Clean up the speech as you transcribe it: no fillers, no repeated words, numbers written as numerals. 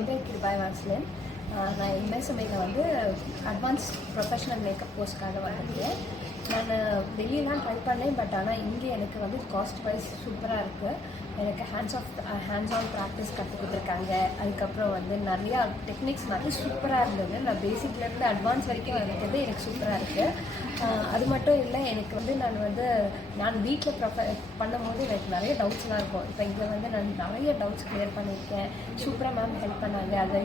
என் பேர் கிருபாய் வான்ஸ்லன். நான் எம்எஸ்எம்ஐயில் வந்து அட்வான்ஸ் ப்ரொஃபஷனல் மேக்கப் கோர்ஸ்க்காக வந்திருக்கேன். நான் வெளியெலாம் ட்ரை பண்ணேன், பட் ஆனால் இங்கே எனக்கு வந்து காஸ்ட் வைஸ் சூப்பராக இருக்குது. எனக்கு ஹேண்ட்ஸ் ஆன் ப்ராக்டிஸ் கற்றுக் கொடுத்துருக்காங்க. அதுக்கப்புறம் வந்து நிறையா டெக்னிக்ஸ் மாதிரி சூப்பராக இருந்தது. நான் பேசிக்லேருந்து அட்வான்ஸ் வரைக்கும் இருக்கிறது எனக்கு சூப்பராக இருக்குது. அது மட்டும் இல்லை, எனக்கு வந்து நான் வீட்டில் பண்ணும்போது எனக்கு நிறைய டவுட்ஸ்லாம் இருக்கும். இப்போ இங்கே வந்து நான் நிறைய டவுட்ஸ் கிளியர் பண்ணியிருக்கேன். சூப்பராக மேம் ஹெல்ப் பண்ணாங்க. அது